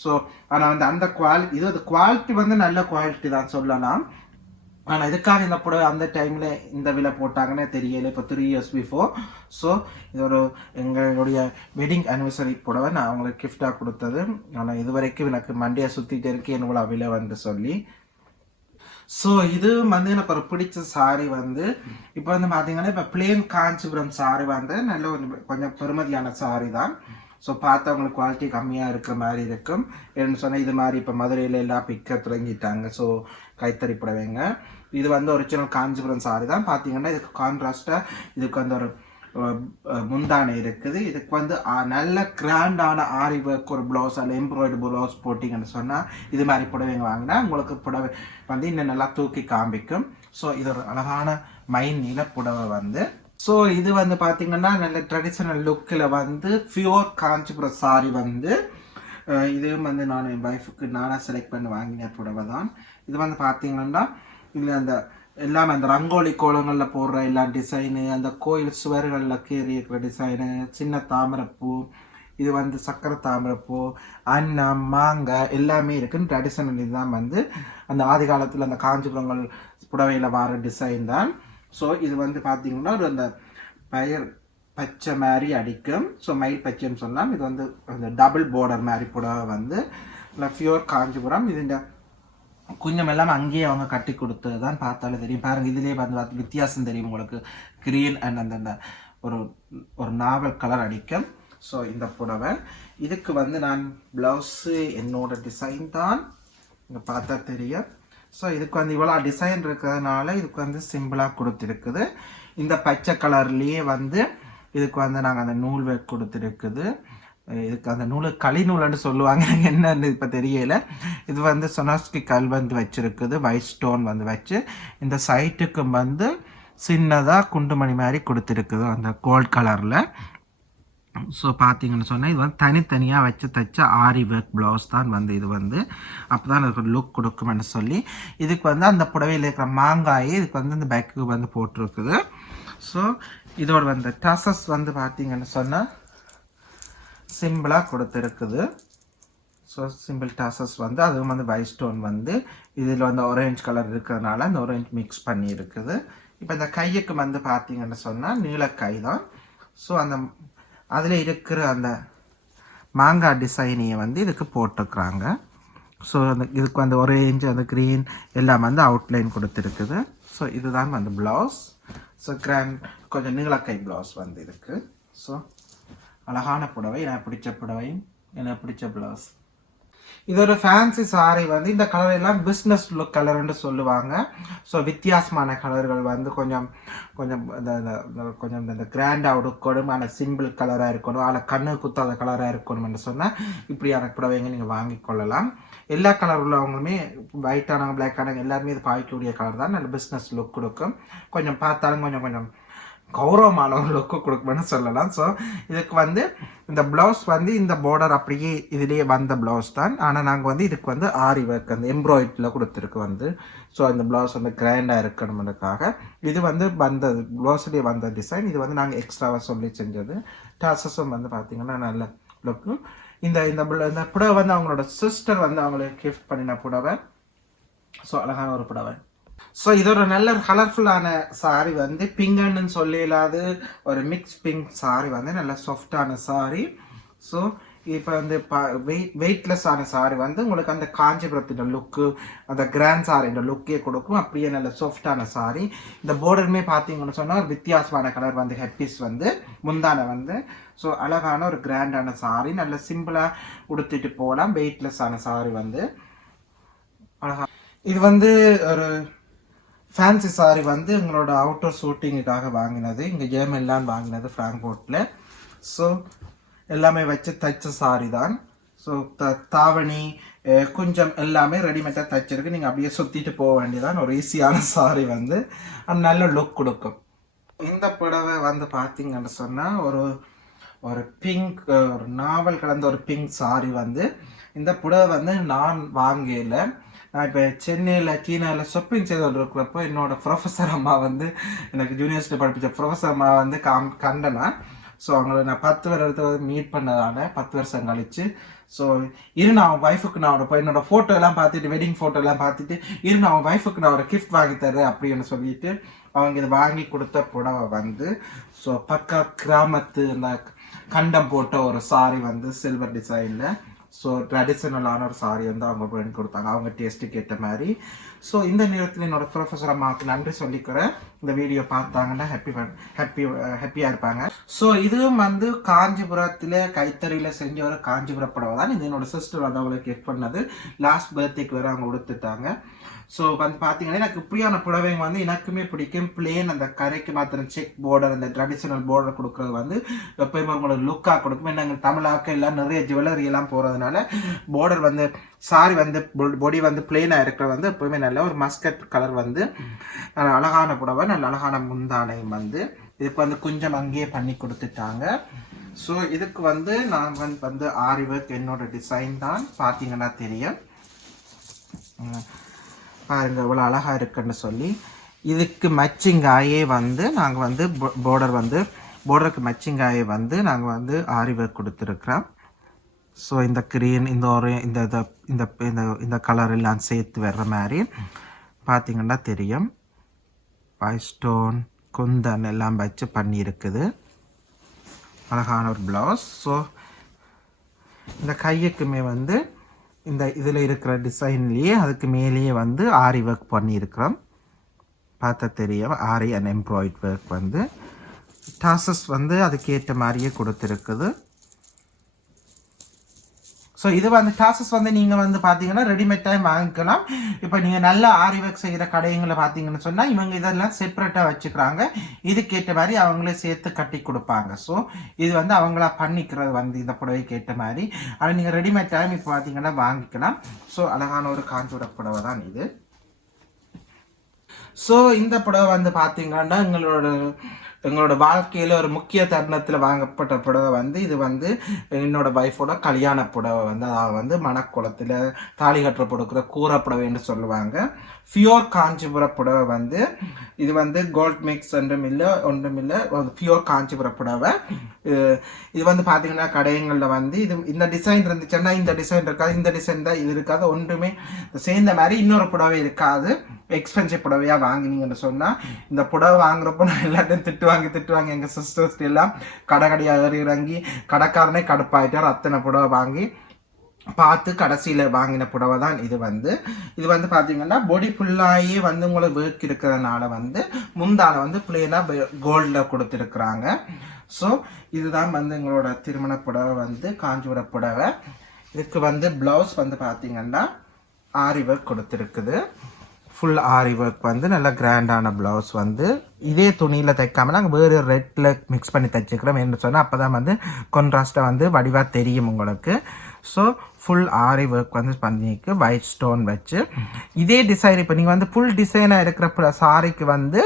ஸோ ஆனால் வந்து அந்த குவாலிட்டி இது குவாலிட்டி வந்து நல்ல குவாலிட்டி தான் சொல்லலாம். ஆனால் எதுக்காக இந்த புடவை அந்த டைமில் இந்த விலை போட்டாங்கன்னு தெரியல. இப்போ த்ரீ இயர்ஸ் பிஃபோர் ஸோ இது ஒரு எங்களுடைய வெட்டிங் அனிவர்சரி புடவை. நான் அவங்களுக்கு கிஃப்டாக கொடுத்தது. ஆனால் இது வரைக்கும் எனக்கு மண்டியை சுற்றிட்டு இருக்கேன் இவ்வளோ விலை வந்து சொல்லி. ஸோ இது வந்து எனக்கு ஒரு பிடிச்ச சாரி வந்து இப்போ வந்து பார்த்தீங்கன்னா இப்போ பிளேன் காஞ்சிபுரம் சாரி வந்து நல்ல கொஞ்சம் கொஞ்சம் பெருமதியான சாரி தான். ஸோ பார்த்தவங்களுக்கு குவாலிட்டி கம்மியாக இருக்கிற மாதிரி இருக்கும். என்ன சொன்னால் இது மாதிரி இப்போ மதுரையில் எல்லாம் பிக்க தொடங்கிட்டாங்க. ஸோ கைத்தறி புடவைங்க இது வந்து ஒரிஜினல் காஞ்சிபுரம் சாரி தான். பார்த்தீங்கன்னா இதுக்கு கான்ட்ராஸ்டாக இதுக்கு வந்து ஒரு முந்தானை இருக்குது. இதுக்கு வந்து நல்ல கிராண்டான ஆரி ஒர்க் ஒரு ப்ளவுஸ் அல்ல எம்ப்ராய்டு ப்ளவுஸ் போட்டிங்கன்னு சொன்னால் இது மாதிரி புடவைங்க வாங்கினா உங்களுக்கு புடவை வந்து இன்னும் நல்லா தூக்கி காமிக்கும். ஸோ இது ஒரு அழகான மைன் நீல புடவை வந்து. ஸோ இது வந்து பார்த்தீங்கன்னா நல்ல ட்ரெடிஷ்னல் லுக்கில் வந்து ஃபியூர் காஞ்சிபுரம் சாரி வந்து இதையும் இதுவும் வந்து நான் என் ஒய்ஃபுக்கு நானாக செலக்ட் பண்ணி வாங்கின புடவை தான் இது வந்து பார்த்தீங்கன்னா இதில் அந்த எல்லாமே அந்த ரங்கோலி கோலங்களில் போடுற எல்லா டிசைனு அந்த கோயில் சுவர்களில் கீறி இருக்கிற டிசைனு சின்ன தாமரைப்பூ இது வந்து சக்கரை தாமரைப்பூ அன்னம் மாங்காய் எல்லாமே இருக்குன்னு ட்ரெடிஷனல் இதுதான் வந்து அந்த ஆதி காலத்தில் அந்த காஞ்சிபுரங்கள் புடவையில் வர டிசைன் தான் ஸோ இது வந்து பார்த்திங்கன்னா ஒரு அந்த பயிர் பச்சை மாதிரி அடிக்கும் ஸோ மயில் பச்சைன்னு சொல்லலாம் இது வந்து அந்த டபுள் பார்டர் மாதிரி புடவை வந்து ஃபியூர் காஞ்சிபுரம் இதுண்ட குஞ்சம் எல்லாம் அங்கேயே அவங்க கட்டி கொடுத்து தான் பார்த்தாலே தெரியும். பாருங்க இதுலேயே வந்து பார்த்து வித்தியாசம் தெரியும் உங்களுக்கு. கிரீன் அண்ட் அந்த அந்த ஒரு ஒரு நாவல் கலர் அடிக்கும். ஸோ இந்த புடவை. இதுக்கு வந்து நான் ப்ளவுஸு என்னோட டிசைன் தான். இங்கே பார்த்தா தெரியும். ஸோ இதுக்கு வந்து இவ்வளோ டிசைன் இருக்கிறதுனால இதுக்கு வந்து சிம்பிளாக கொடுத்துருக்குது. இந்த பச்சை கலர்லேயே வந்து இதுக்கு வந்து நாங்கள் அந்த நூல் கொடுத்துருக்குது. இதுக்கு அந்த நூல் களி நூல்னு சொல்லுவாங்க. என்னன்னு இப்போ தெரியல. இது வந்து சொனாஸ்கி கல் வந்து வச்சுருக்குது. வைட் ஸ்டோன் வந்து வச்சு இந்த சைட்டுக்கு வந்து சின்னதாக குண்டுமணி மாதிரி கொடுத்துருக்குது அந்த கோல்ட் கலரில் ஸோ பார்த்தீங்கன்னு சொன்னால் இது வந்து தனித்தனியாக வச்சு தைச்ச ஆரி ஒர்க் ப்ளவுஸ் தான் வந்து இது வந்து. அப்போ தான் அதுக்கு லுக் கொடுக்கும்னு சொல்லி இதுக்கு வந்து அந்த புடவையில் இருக்கிற மாங்காய் இதுக்கு வந்து இந்த பேக்கு வந்து போட்டிருக்குது. ஸோ இதோட வந்து டசஸ் வந்து பார்த்தீங்கன்னு சொன்னால் சிம்பிளாக கொடுத்துருக்குது. ஸோ சிம்பிள் டாசஸ் வந்து அதுவும் வந்து ஒயிட் ஸ்டோன் வந்து இதில் வந்து ஆரேஞ்ச் கலர் இருக்கிறதுனால அந்த ஆரஞ்சு மிக்ஸ் பண்ணியிருக்குது. இப்போ இந்த கையுக்கு வந்து பார்த்தீங்கன்னு சொன்னால் நீலக்கை தான். ஸோ அந்த அதில் இருக்கிற அந்த மாங்காய் டிசைனையை வந்து இதுக்கு போட்டுக்கிறாங்க. ஸோ அந்த இதுக்கு வந்து ஒரேஞ்ச் அந்த க்ரீன் எல்லாம் வந்து அவுட்லைன் கொடுத்துருக்குது. ஸோ இதுதான் வந்து ப்ளவுஸ் ஸோ கிராண்ட் கொஞ்சம் நீளக்கை ப்ளவுஸ் வந்து இருக்குது ஸோ அழகான புடவை எனக்கு பிடிச்ச புடவை எனக்கு பிடிச்ச ப்ளவுஸ் இதோட ஃபேன்சி சாரி வந்து இந்த கலர் எல்லாம் பிஸ்னஸ் லுக் கலர்னு சொல்லுவாங்க. ஸோ வித்தியாசமான கலர்கள் வந்து கொஞ்சம் கொஞ்சம் இந்த கொஞ்சம் இந்த கிராண்டாக உடுக்கணும் ஆனால் சிம்பிள் கலராக இருக்கணும் அதில் கண்ணு குத்தாத கலராக இருக்கணும்னு சொன்னால் இப்படியான புடவைங்க நீங்கள் வாங்கி கொள்ளலாம். எல்லா கலர் உள்ளவங்களுமே ஒயிட்டானவங்க பிளாக் ஆனவங்க எல்லாருமே இது பாய்க்கக்கூடிய கலர் தான். நல்ல பிஸ்னஸ் லுக் கொடுக்கும். கொஞ்சம் பார்த்தாலும் கொஞ்சம் கொஞ்சம் கௌரவமான ஒரு லுக்கு சொல்லலாம். ஸோ இதுக்கு வந்து இந்த ப்ளவுஸ் வந்து இந்த பார்டர் அப்படியே இதுலேயே வந்த ப்ளவுஸ் தான். ஆனால் நாங்கள் வந்து இதுக்கு வந்து ஆரி ஒர்க் அந்த எம்ப்ராய்டில் கொடுத்துருக்கு வந்து. ஸோ இந்த ப்ளவுஸ் வந்து கிராண்டாக இருக்கணும்ன்றதுக்காக இது வந்து வந்த ப்ளவுஸ்லேயே வந்த டிசைன் இது வந்து நாங்கள் எக்ஸ்ட்ராவாக சொல்லி செஞ்சது. டாசஸும் வந்து பார்த்திங்கன்னா நல்ல லுக்கு இந்த இந்த இந்த புடவை வந்து அவங்களோட சிஸ்டர் வந்து அவங்களுக்கு கிஃப்ட் பண்ணின புடவை. ஸோ அழகான ஒரு புடவை. ஸோ இது ஒரு நல்ல கலர்ஃபுல்லான சாரி வந்து பிங்கன்னு சொல்லி ஒரு மிக்ஸ் பிங்க் சாரி வந்து நல்ல சாஃப்டான சாரி ஸோ இப்போ வந்து ப வெயிட் வெயிட்லெஸ்ஸான சாரி வந்து உங்களுக்கு அந்த காஞ்சிபுரத்தின் லுக்கு அந்த கிராண்ட் சாரின்ற லுக்கே கொடுக்கும். அப்படியே நல்ல சாஃப்டான சாரி இந்த பார்டருமே பார்த்தீங்கன்னு சொன்னால் ஒரு வித்தியாசமான கலர் வந்து ஹெப்பிஸ் வந்து முந்தான வந்து. ஸோ அழகான ஒரு கிராண்டான சாரி நல்ல சிம்பிளாக உடுத்திட்டு போகலாம் வெயிட்லெஸ்ஸான சாரி வந்து. அழகா இது வந்து ஒரு ஃபேன்சி சாரி வந்து எங்களோட அவுட்டர் ஷூட்டிங்குக்காக வாங்கினது. இங்கே ஜேமெல்லாம் வாங்கினது ஃப்ராங்க்போர்ட்டில் ஸோ எல்லாமே வச்சு தைச்ச சாரி தான். ஸோ த தாவணி கொஞ்சம் எல்லாமே ரெடிமேடாக தைச்சிருக்கு. நீங்கள் அப்படியே சுற்றிட்டு போக வேண்டியதான் ஒரு ஈஸியான சாரி வந்து. நல்ல லுக் கொடுக்கும். இந்த புடவை வந்து பார்த்தீங்கன்னு சொன்னால் ஒரு ஒரு பிங்க் ஒரு நாவல் கலந்த ஒரு பிங்க் சாரி வந்து இந்த புடவை வந்து நான் வாங்கல. நான் இப்போ சென்னையில் கீனாவில் ஷாப்பிங் செய்து இருக்கிறப்போ என்னோட ப்ரொஃபஸர் அம்மா வந்து எனக்கு யூனிவர்சிட்டி படிப்பிச்ச ப்ரொஃபஸர் அம்மா வந்து காம் கண்டனா. ஸோ அவங்கள நான் பத்து வருடத்தை மீட் பண்ணதால் பத்து வருஷம் கழிச்சு ஸோ இரு நான் அவன் ஒய்ஃபுக்கு நான் அவனை போய் என்னோட ஃபோட்டோ எல்லாம் பார்த்துட்டு வெட்டிங் ஃபோட்டோ எல்லாம் பார்த்துட்டு இரு நான் அவன் ஒய்ஃபுக்கு நான் ஒரு கிஃப்ட் வாங்கி தரேன் அப்படின்னு சொல்லிட்டு அவங்க இதை வாங்கி கொடுத்த புடவை வந்து ஸோ பக்கா கிராமத்து அந்த கண்டம் போட்ட ஒரு சாரி வந்து சில்வர் டிசைனில் ஸோ ட்ரெடிஷ்னலான ஒரு சாரி வந்து அவங்க பண்ணி கொடுத்தாங்க. அவங்க டேஸ்ட்டுக்கு ஏற்ற மாதிரி. ஸோ இந்த நேரத்தில் என்னோட ப்ரொஃபஸர் அம்மாவுக்கு நன்றி சொல்லிக்கிறேன். இந்த வீடியோ பார்த்தாங்கன்னா ஹாப்பி ஹாப்பி ஹாப்பியாக இருப்பாங்க. ஸோ இதுவும் வந்து காஞ்சிபுரத்தில் கைத்தறியில் செஞ்ச ஒரு காஞ்சிபுர புடவை தான். இது என்னோட சிஸ்டர் வந்து அவங்களுக்கு கிஃப்ட் பண்ணது. லாஸ்ட் பர்த்டேக்கு வேறு அவங்க கொடுத்துட்டாங்க ஸோ வந்து பார்த்தீங்கன்னா எனக்கு இப்படியான புடவைங்க வந்து எனக்குமே பிடிக்கும். பிளேன் அந்த கரைக்கு மாத்திரம் செக் பார்டர் அந்த ட்ரெடிஷ்னல் பார்டர் கொடுக்குறது வந்து எப்பயுமே உங்களோட லுக்காக கொடுக்கும். ஏன்னா தமிழாக்க எல்லாம் நிறைய ஜுவல்லரி எல்லாம் போகிறதுனால பார்டர் வந்து சாரி வந்து பொடி வந்து பிளெயினாக இருக்கிற வந்து எப்பவுமே நல்ல ஒரு மஸ்கட் கலர் வந்து அழகான புடவை நல்ல அழகான முந்தானையும் வந்து. இதுக்கு வந்து கொஞ்சம் அங்கேயே பண்ணி கொடுத்துட்டாங்க. ஸோ இதுக்கு வந்து நான் வந்து வந்து ஆரி ஒர்க் என்னோட டிசைன் தான். பார்த்தீங்கன்னா தெரியும். பாருங்க இவ்வளோ அழகாக இருக்குன்னு சொல்லி. இதுக்கு மச்சிங்காயே வந்து நாங்கள் வந்து பார்டர் வந்து பார்டருக்கு மச்சிங்காயே வந்து நாங்கள் வந்து ஆரி ஒர்க் கொடுத்துருக்குறோம். ஸோ இந்த க்ரீன் இந்த ஒரு இந்த இந்த இந்த இந்த கலர் எல்லாம் சேர்த்து வர்ற மாதிரி. பார்த்தீங்கன்னா தெரியும். ஸ்டோன் குந்தன் எல்லாம் வச்சு பண்ணியிருக்குது. அழகான ஒரு ப்ளவுஸ் ஸோ இந்த கையுக்குமே வந்து இந்த இதில் இருக்கிற டிசைன்லேயே அதுக்கு மேலேயே வந்து ஆரி ஒர்க் பண்ணியிருக்கிறோம். பார்த்தா தெரியும் ஆரி அண்ட் எம்ப்ராய்ட் ஒர்க் வந்து. டாசஸ் வந்து அதுக்கேற்ற மாதிரியே கொடுத்துருக்குது. ஸோ இது வந்து க்ளாஸஸ் வந்து நீங்கள் வந்து பார்த்தீங்கன்னா ரெடிமேட்டாக வாங்கிக்கலாம். இப்போ நீங்கள் நல்ல ஆரி ஒர்க் செய்கிற கடைங்களை பார்த்தீங்கன்னு சொன்னால் இவங்க இதெல்லாம் செப்பரேட்டாக வச்சுக்கிறாங்க. இதுக்கேற்ற மாதிரி அவங்களே சேர்த்து கட்டி கொடுப்பாங்க. ஸோ இது வந்து அவங்களா பண்ணிக்கிறது வந்து இந்த புடவைக்கு ஏற்ற மாதிரி ஆனால் நீங்கள் ரெடிமேட்டாக இப்போ பார்த்தீங்கன்னா வாங்கிக்கலாம். ஸோ அழகான ஒரு காஞ்சோட புடவை தான் இது. ஸோ இந்த புடவை வந்து பார்த்தீங்கன்னா எங்களோட எங்களோட வாழ்க்கையில் ஒரு முக்கிய தருணத்தில் வாங்கப்பட்ட புடவை வந்து இது வந்து என்னோட ஒய்ஃபோட கல்யாண புடவை வந்து அதாவது வந்து மணக்குளத்தில் தாலி கட்டுற கொடுக்குற கூரை புடவைன்னு சொல்லுவாங்க. ஃபியோர் காஞ்சிபுர புடவை வந்து இது வந்து கோல்ட் மிக்ஸ் ஒன்றும் இல்லை ஒன்றும் இல்லை ஃபியோர் காஞ்சிபுர புடவை. இது- வந்து பார்த்தீங்கன்னா கடைகளில் வந்து இது இந்த டிசைன் இருந்துச்சுன்னா இந்த டிசைன் இருக்காது இந்த டிசைன் தான் இது இருக்காது ஒன்றுமே சேர்ந்த மாதிரி இன்னொரு புடவை இருக்காது. எக்ஸ்பென்சிவ் புடவையாக வாங்கினீங்கன்னு சொன்னால் இந்த புடவை வாங்குறப்போ நான் எல்லாத்தையும் திட்டுவாங்க திட்டுவாங்க எங்கள் சிஸ்டர்ஸ் எல்லாம். கடை கடையாக இறங்கி கடைக்காரனே கடுப்பாயிட்டார் அத்தனை புடவை வாங்கி பார்த்து கடைசியில் வாங்கின புடவை தான் இது வந்து. இது வந்து பார்த்தீங்கன்னா பொடி ஃபுல்லாகி வந்து உங்களை வேர்க் இருக்கிறதுனால வந்து முந்தால வந்து பிளெயினாக கோல்டில் கொடுத்துருக்குறாங்க. ஸோ இதுதான் வந்து எங்களோட திருமண புடவை வந்து காஞ்சிபுர புடவை. இதுக்கு வந்து ப்ளவுஸ் வந்து பார்த்தீங்கன்னா ஆரி ஒர்க் கொடுத்துருக்குது. ஃபுல் ஆரி ஒர்க் வந்து நல்ல கிராண்டான ப்ளவுஸ் வந்து இதே துணியில் தைக்காமல் நாங்கள் வேறு ரெட்டில் மிக்ஸ் பண்ணி தைச்சிக்கிறோம் என்று சொன்னால் அப்போ தான் வந்து கொன்ட்ராஸ்ட்டாக வந்து வடிவாக தெரியும் உங்களுக்கு. ஸோ ஃபுல் ஆரி ஒர்க் வந்து பண்ணிக்கு ஒயிட் ஸ்டோன் வச்சு. இதே டிசைன் இப்போ நீங்கள் வந்து ஃபுல் டிசைனாக இருக்கிற சாரிக்கு வந்து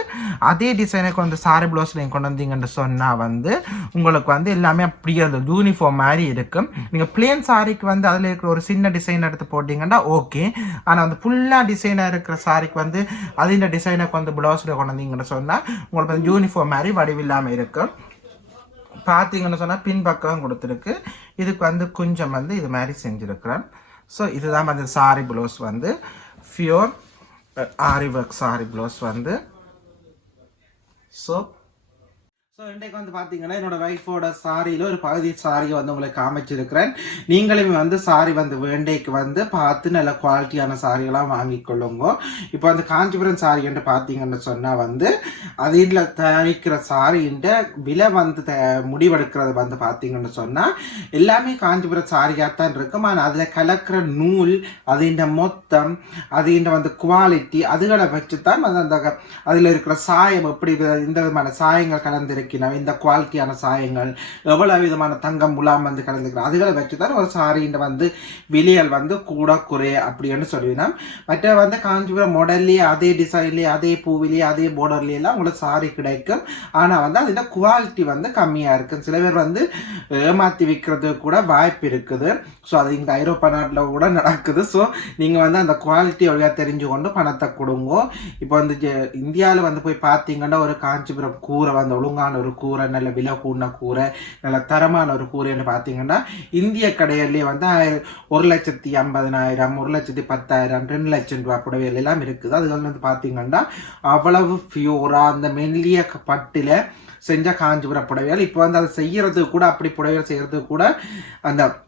அதே டிசைனுக்கு வந்து சாரி ப்ளவுஸ் நீங்கள் கொண்டு வந்தீங்கன்னு சொன்னால் வந்து உங்களுக்கு வந்து எல்லாமே அப்படியே அந்த யூனிஃபார்ம் மாதிரி இருக்கும். நீங்கள் பிளேன் சாரிக்கு வந்து அதில் இருக்கிற ஒரு சின்ன டிசைன் எடுத்து போட்டிங்கன்னா ஓகே ஆனால் வந்து ஃபுல்லாக டிசைனாக இருக்கிற சாரிக்கு வந்து அதில் டிசைனுக்கு வந்து ப்ளவுஸில் கொண்டு வந்தீங்கன்னு சொன்னால் உங்களுக்கு வந்து யூனிஃபார்ம் மாதிரி வடிவில்லாமல் இருக்கும். பார்த்தீங்கன்னு சொன்னால் பின்பக்கம் கொடுத்துருக்கு. இதுக்கு வந்து கொஞ்சம் வந்து இது மாதிரி செஞ்சுருக்கிறேன். ஸோ இதுதான் வந்து சாரி ப்ளவுஸ் வந்து. Pure aari work sari blouse வந்து. ஸோ ஸோ இன்றைக்கு வந்து பார்த்தீங்கன்னா என்னோட ஒய்ஃபோட சாரியில் ஒரு பகுதி சாரியை வந்து உங்களுக்கு காமிச்சிருக்கிறேன். நீங்களுமே வந்து சாரி வந்து வேண்டைக்கு வந்து பார்த்து நல்ல குவாலிட்டியான சாரிகளாக வாங்கிக்கொள்ளுங்க இப்போ வந்து காஞ்சிபுரம் சாரின்ட்டு என்று பார்த்தீங்கன்னு சொன்னால் வந்து அதில் தயாரிக்கிற சாரின்ற விலை வந்து த முடிவெடுக்கிறது வந்து பார்த்தீங்கன்னு சொன்னால் எல்லாமே காஞ்சிபுரம் சாரியாக தான் இருக்கும். ஆனால் அதில் கலக்கிற நூல் அதின் மொத்தம் அதின் வந்து குவாலிட்டி அதுகளை வச்சு தான் வந்து அந்த அதில் இருக்கிற சாயம் எப்படி இந்த விதமான சாயங்கள் கலந்திருக்கணும் இந்த குவாலிட்டியான சாயங்கள் எவ்வளவு விதமான தங்கம் முலாம் வந்து கலந்துக்கிறோம் அதுகளை வச்சு தான் ஒரு சாரின்ற வந்து விலையல் வந்து கூட குறை அப்படின்னு சொல்லினோம். மற்ற வந்து காஞ்சிபுரம் மாடல்லையே அதே டிசைன்லேயே அதே பூவிலேயே அதே போர்டர்லேயெல்லாம் உங்களுக்கு சாரி கிடைக்கும். ஆனால் வந்து அதில் குவாலிட்டி வந்து கம்மியாக இருக்கும். சில பேர் வந்து ஏமாற்றி விற்கிறது கூட வாய்ப்பு இருக்குது. ஸோ அது இந்த ஐரோப்பா நாட்டில் கூட நடக்குது. ஸோ நீங்கள் வந்து அந்த குவாலிட்டி வழியாக தெரிஞ்சு கொண்டு பணத்தை கொடுங்க. இப்போ வந்து இந்தியாவில் வந்து போய் பார்த்தீங்கன்னா ஒரு காஞ்சிபுரம் கூரை வந்து ஒழுங்கான ஒரு கூரை நல்ல விலை கூடின கூரை நல்ல தரமான ஒரு கூரைன்னு பார்த்தீங்கன்னா இந்திய கடையிலே வந்து ஒரு லட்சத்தி ஐம்பதனாயிரம் ஒரு லட்சத்தி பத்தாயிரம் ரெண்டு லட்சம் ரூபா புடவைகள் எல்லாம் இருக்குது. அதுகள் வந்து பார்த்தீங்கன்னா அவ்வளவு பியூராக அந்த மெல்லிய க- செஞ்ச காஞ்சிபுரம் புடவைகள். இப்போ வந்து அதை செய்யறதுக்கு கூட அப்படி புடவைகள் செய்யறதுக்கு கூட அந்த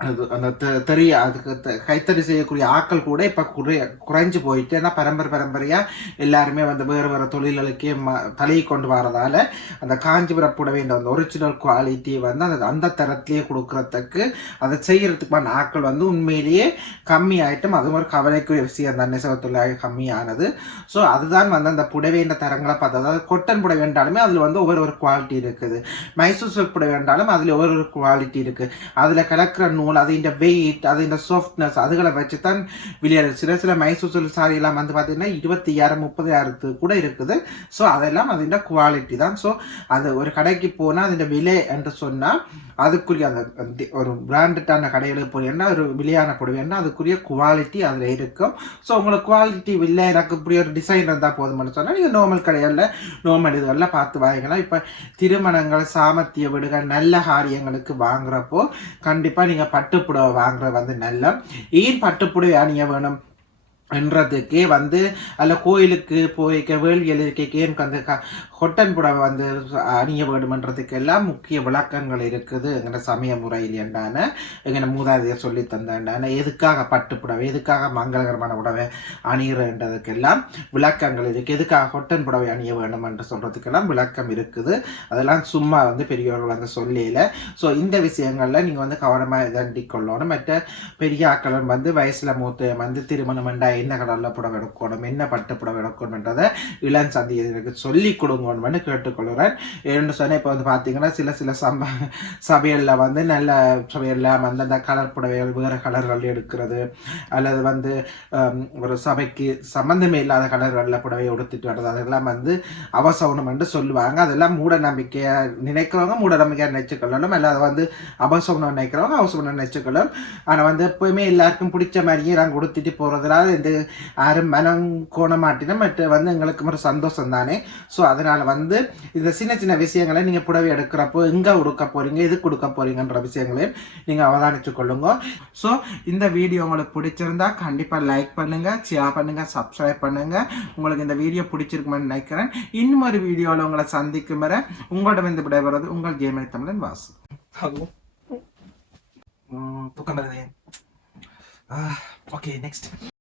அது அந்த தெரிய அதுக்கு கைத்தறி செய்யக்கூடிய ஆட்கள் கூட இப்போ குறைய குறைஞ்சு போயிட்டு ஏன்னா பரம்பரை பரம்பரையாக எல்லாருமே வந்து வேறு வேறு தொழில்களுக்கே ம தலையை கொண்டு வரதால அந்த காஞ்சிபுர புடவைன்ற அந்த ஒரிஜினல் குவாலிட்டி வந்து அந்த அந்த தரத்திலேயே கொடுக்கறதுக்கு அதை செய்கிறதுக்கான ஆட்கள் வந்து உண்மையிலேயே கம்மியாயிட்டும் அது ஒரு கவலைக்குரிய விஷயம் தான் நெசவுத்தொழிலாக கம்மியானது. ஸோ அதுதான் வந்து அந்த புடவைன்ற தரங்களை பார்த்தா அதாவது கொட்டன் புடவை என்றாலுமே அதில் வந்து ஒவ்வொரு ஒரு குவாலிட்டி இருக்குது. மைசூர் சில்க் புடவை என்றாலும் அதில் ஒவ்வொரு ஒரு குவாலிட்டி இருக்குது அதில் கலக்கிற நூல் தோல் அதுன்ற வெயிட் அதுன்ற சாஃப்ட்னஸ் அதுகளை வச்சு தான் விளையாடு சில சில மைசூசூல் சாரி எல்லாம் வந்து பார்த்தீங்கன்னா இருபத்தி ஆறு முப்பது ஆயிரத்து கூட இருக்குது. ஸோ அதெல்லாம் அதுன்ற குவாலிட்டி தான். ஸோ அது ஒரு கடைக்கு போனால் அதுன்ற விலை என்று சொன்னால் அதுக்குரிய அந்த ஒரு பிராண்டடான கடைகளுக்கு போனீங்கன்னா ஒரு விலையான புடவைன்னா அதுக்குரிய குவாலிட்டி அதில் இருக்கும். ஸோ உங்களுக்கு குவாலிட்டி இல்லை எனக்கு இப்படி ஒரு டிசைன் இருந்தால் போதும்னு சொன்னால் நீங்கள் நார்மல் கடைகளில் நார்மல் இதுவெல்லாம் பார்த்து வாங்கிக்கலாம். இப்போ திருமணங்கள் சாமத்திய வீடுகள் நல்ல காரியங்களுக்கு வாங்குறப்போ கண்டிப்பாக நீங்கள் பட்டுப்புடவை வாங்குறது வந்து நல்ல. ஏன் பட்டுப்புடவை அணிய வேணும்? என்றதுக்கே வந்து அல்ல கோயிலுக்கு போய் வேள்வியல் இருக்கைக்கு அந்த க கொட்டன் புடவை வந்து அணிய வேண்டுமன்றதுக்கெல்லாம் முக்கிய விளக்கங்கள் இருக்குது எங்களோட சமய முறையில் என்றான எங்களை மூதாதையை சொல்லி தந்தாண்டான எதுக்காக பட்டு புடவை எதுக்காக மங்களகரமான புடவை அணிகிறன்றதுக்கெல்லாம் விளக்கங்கள் இருக்குது எதுக்காக கொட்டன் புடவை அணிய வேண்டும் என்று சொல்கிறதுக்கெல்லாம் விளக்கம் இருக்குது. அதெல்லாம் சும்மா வந்து பெரியவர்கள் வந்து சொல்லல. ஸோ இந்த விஷயங்களில் நீங்கள் வந்து கவனமாக தண்டிக்கொள்ளணும் மற்ற பெரிய ஆக்களும் வந்து வயசில் மூத்த வந்து திருமணம் வேண்டா என்ன கடலில் புடவை எடுக்கணும் என்ன பட்டு புடவை எடுக்கணுன்றதை இளம் சந்தியருக்கு சொல்லி கொடுங்கன்னு கேட்டுக்கொள்கிறேன். ஏன்னு சொன்னால் இப்போ வந்து பார்த்தீங்கன்னா சில சில சம்ப சபைகளில் வந்து நல்ல சபையெல்லாம் வந்து அந்த கலர் புடவைகள் வேறு கலர்கள் எடுக்கிறது. அல்லது வந்து ஒரு சபைக்கு சம்மந்தமே இல்லாத கலர்களில் புடவையை உடுத்திட்டு வர்றது அதெல்லாம் வந்து அவசவனம் என்று சொல்லுவாங்க. அதெல்லாம் மூட நம்பிக்கையாக நினைக்கிறவங்க மூட நம்பிக்கையாக நினைச்சுக்கொள்ளணும். அல்லது வந்து அபசவனம் நினைக்கிறவங்க அவசவனம் நினைச்சுக்கொள்ளணும். ஆனால் வந்து எப்பவுமே எல்லாருக்கும் பிடிச்ச மாதிரியே நாங்கள் உடுத்திட்டு போகிறதுனால இந்த யாரும் மனம் கோண மற்ற வந்து எங்களுக்கு ஒரு சந்தோஷம் தானே ஸோ அதனால் வந்து இந்த சின்ன சின்ன விஷயங்களை நீங்கள் புடவை எடுக்கிறப்போ எங்கே உடுக்க போகிறீங்க எது கொடுக்க போகிறீங்கன்ற விஷயங்களையும் நீங்கள் அவதானித்து கொள்ளுங்க ஸோ இந்த வீடியோ உங்களுக்கு பிடிச்சிருந்தா கண்டிப்பாக லைக் பண்ணுங்கள் ஷேர் பண்ணுங்கள் சப்ஸ்கிரைப் பண்ணுங்கள் உங்களுக்கு இந்த வீடியோ பிடிச்சிருக்குமென்னு நினைக்கிறேன் இன்னும் ஒரு வீடியோவில் உங்களை சந்திக்கும் வரை உங்களோட வந்து விடைபெறுவது உங்கள் ஜெயமணி தமிழன் வாசு தூக்கம் வருது ஓகே நெக்ஸ்ட்